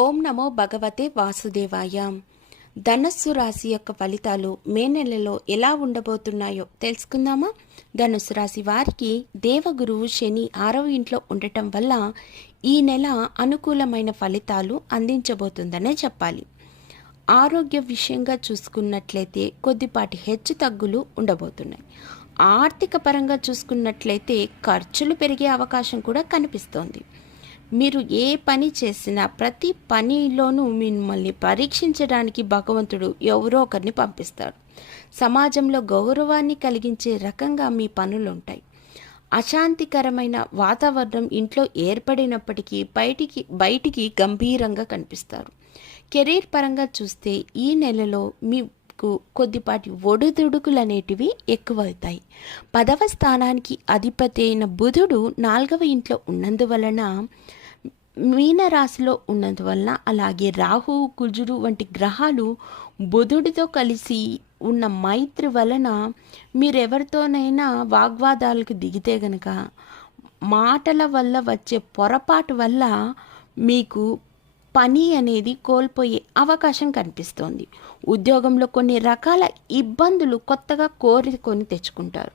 ఓం నమో భగవతే వాసుదేవాయ. ధనస్సు రాశి యొక్క ఫలితాలు మే నెలలో ఎలా ఉండబోతున్నాయో తెలుసుకుందామా? ధనుస్సు రాశి వారికి దేవగురువు శని ఆరవ ఇంట్లో ఉండటం వల్ల ఈ నెల అనుకూలమైన ఫలితాలు అందించబోతుందనే చెప్పాలి. ఆరోగ్య విషయంగా చూసుకున్నట్లయితే కొద్దిపాటి హెచ్చు తగ్గులు ఉండబోతున్నాయి. ఆర్థిక పరంగా చూసుకున్నట్లయితే ఖర్చులు పెరిగే అవకాశం కూడా కనిపిస్తోంది. మీరు ఏ పని చేసినా ప్రతి పనిలోనూ మిమ్మల్ని పరీక్షించడానికి భగవంతుడు ఎవరో ఒకరిని పంపిస్తాడు. సమాజంలో గౌరవాన్ని కలిగించే రకంగా మీ పనులుంటాయి. అశాంతికరమైన వాతావరణం ఇంట్లో ఏర్పడినప్పటికీ బయటికి బయటికి గంభీరంగా కనిపిస్తారు. కెరీర్ పరంగా చూస్తే ఈ నెలలో మీకు కొద్దిపాటి ఒడుదుడుకులు అనేటివి ఎక్కువవుతాయి. పదవ స్థానానికి అధిపతి అయిన బుధుడు నాలుగవ ఇంట్లో ఉన్నందువలన మీనరాశిలో ఉన్నందువలన అలాగే రాహు కుజుడు వంటి గ్రహాలు బుధుడితో కలిసి ఉన్న మైత్రి వలన మీరెవరితోనైనా వాగ్వాదాలకు దిగితే గనక మాటల వల్ల వచ్చే పొరపాటు వల్ల మీకు పని అనేది కోల్పోయే అవకాశం కనిపిస్తోంది. ఉద్యోగంలో కొన్ని రకాల ఇబ్బందులు కొత్తగా కోరుకొని తెచ్చుకుంటారు.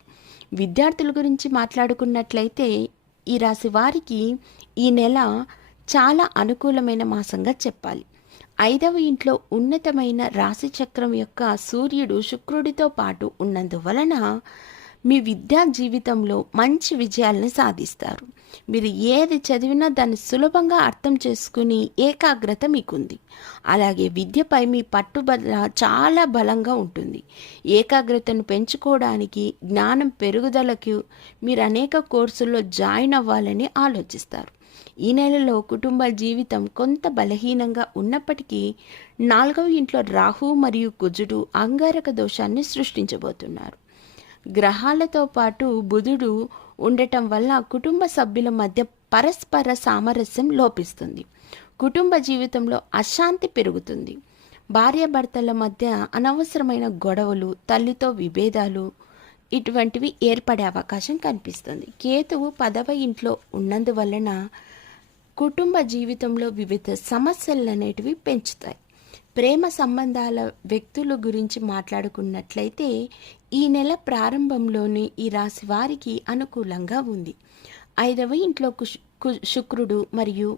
విద్యార్థుల గురించి మాట్లాడుకున్నట్లయితే ఈ రాశి వారికి ఈ నెల చాలా అనుకూలమైన మాసంగా చెప్పాలి. ఐదవ ఇంట్లో ఉన్నతమైన రాశి చక్రం యొక్క సూర్యుడు శుక్రుడితో పాటు ఉన్నందువలన మీ విద్యా జీవితంలో మంచి విజయాలను సాధిస్తారు. మీరు ఏది చదివినా దాన్ని సులభంగా అర్థం చేసుకుని ఏకాగ్రత మీకుంది. అలాగే విద్యపై మీ పట్టుబల చాలా బలంగా ఉంటుంది. ఏకాగ్రతను పెంచుకోవడానికి జ్ఞానం పెరుగుదలకు మీరు అనేక కోర్సుల్లో జాయిన్ అవ్వాలని ఆలోచిస్తారు. ఈ నెలలో కుటుంబ జీవితం కొంత బలహీనంగా ఉన్నప్పటికీ నాలుగవ ఇంట్లో రాహు మరియు కుజుడు అంగారక దోషాన్ని సృష్టించబోతున్నారు. గ్రహాలతో పాటు బుధుడు ఉండటం వల్ల కుటుంబ సభ్యుల మధ్య పరస్పర సామరస్యం లోపిస్తుంది. కుటుంబ జీవితంలో అశాంతి పెరుగుతుంది. భార్యాభర్తల మధ్య అనవసరమైన గొడవలు తల్లితో విభేదాలు ఇటువంటివి ఏర్పడే అవకాశం కనిపిస్తుంది. కేతువు పదవ ఇంట్లో ఉన్నందువలన కుటుంబ జీవితంలో వివిధ సమస్యలు అనేటివి పెంచుతాయి. ప్రేమ సంబంధాల వ్యక్తుల గురించి మాట్లాడుకున్నట్లయితే ఈ నెల ప్రారంభంలోనే ఈ రాశి వారికి అనుకూలంగా ఉంది. ఐదవ ఇంట్లో కుష్- కు- శుక్రుడు మరియు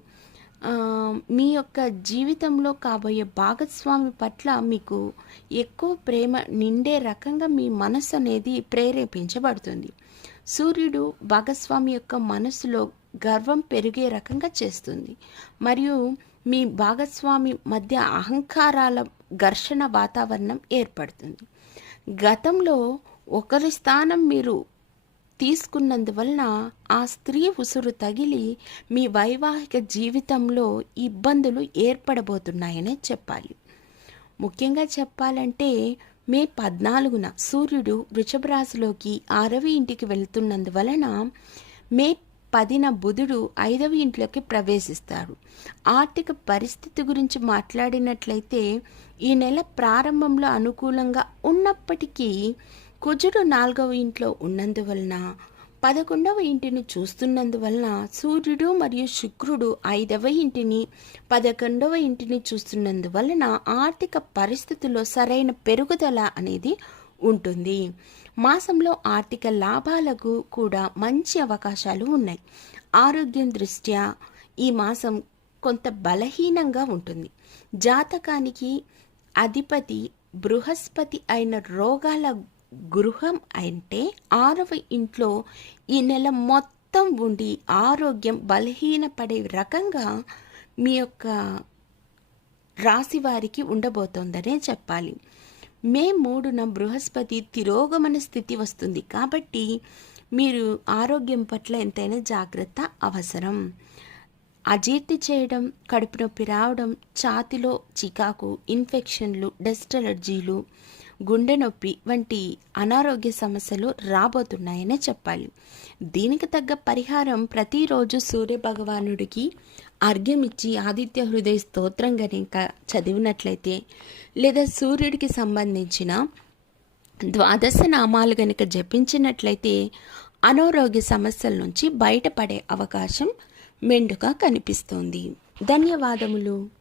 మీ యొక్క జీవితంలో కాబోయే భాగస్వామి పట్ల మీకు ఎక్కువ ప్రేమ నిండే రకంగా మీ మనసు అనేది ప్రేరేపించబడుతుంది. సూర్యుడు భాగస్వామి యొక్క మనసులో గర్వం పెరిగే రకంగా చేస్తుంది. మరియు మీ భాగస్వామి మధ్య అహంకారాల ఘర్షణ వాతావరణం ఏర్పడుతుంది. గతంలో ఒకరి స్థానం మీరు తీసుకున్నందువలన ఆ స్త్రీ ఉసురు తగిలి మీ వైవాహిక జీవితంలో ఇబ్బందులు ఏర్పడబోతున్నాయనే చెప్పాలి. ముఖ్యంగా చెప్పాలంటే మే పద్నాలుగున సూర్యుడు వృషభ రాశిలోకి ఆరవ ఇంటికి వెళుతున్నందువలన మే పదిన బుధుడు ఐదవ ఇంట్లోకి ప్రవేశిస్తాడు. ఆర్థిక పరిస్థితి గురించి మాట్లాడినట్లయితే ఈ నెల ప్రారంభంలో అనుకూలంగా ఉన్నప్పటికీ కుజుడు నాలుగవ ఇంట్లో ఉన్నందువలన పదకొండవ ఇంటిని చూస్తున్నందువలన సూర్యుడు మరియు శుక్రుడు ఐదవ ఇంటిని పదకొండవ ఇంటిని చూస్తున్నందువలన ఆర్థిక పరిస్థితుల్లో సరైన పెరుగుదల అనేది ఉంటుంది. మాసంలో ఆర్థిక లాభాలకు కూడా మంచి అవకాశాలు ఉన్నాయి. ఆరోగ్యం దృష్ట్యా ఈ మాసం కొంత బలహీనంగా ఉంటుంది. జాతకానికి అధిపతి బృహస్పతి అయిన రోగాల గృహం అంటే ఆరవ ఇంట్లో ఈ నెల మొత్తం ఉండి ఆరోగ్యం బలహీనపడే రకంగా మీ యొక్క రాశి వారికి ఉండబోతోందనే చెప్పాలి. మే మూడున బృహస్పతి తిరోగమన స్థితి వస్తుంది కాబట్టి మీరు ఆరోగ్యం పట్ల ఎంతైనా జాగ్రత్త అవసరం. అజీర్తి చేయడం కడుపు నొప్పి రావడం ఛాతిలో చికాకు ఇన్ఫెక్షన్లు డస్ట్ అలర్జీలు గుండె నొప్పి వంటి అనారోగ్య సమస్యలు రాబోతున్నాయనే చెప్పాలి. దీనికి తగ్గ పరిహారం ప్రతిరోజు సూర్య భగవానుడికి అర్ఘ్యం ఇచ్చి ఆదిత్య హృదయ స్తోత్రం కనుక చదివినట్లయితే లేదా సూర్యుడికి సంబంధించిన ద్వాదశ నామాలు కనుక జపించినట్లయితే అనారోగ్య సమస్యల నుంచి బయటపడే అవకాశం మెండుగా కనిపిస్తోంది. ధన్యవాదములు.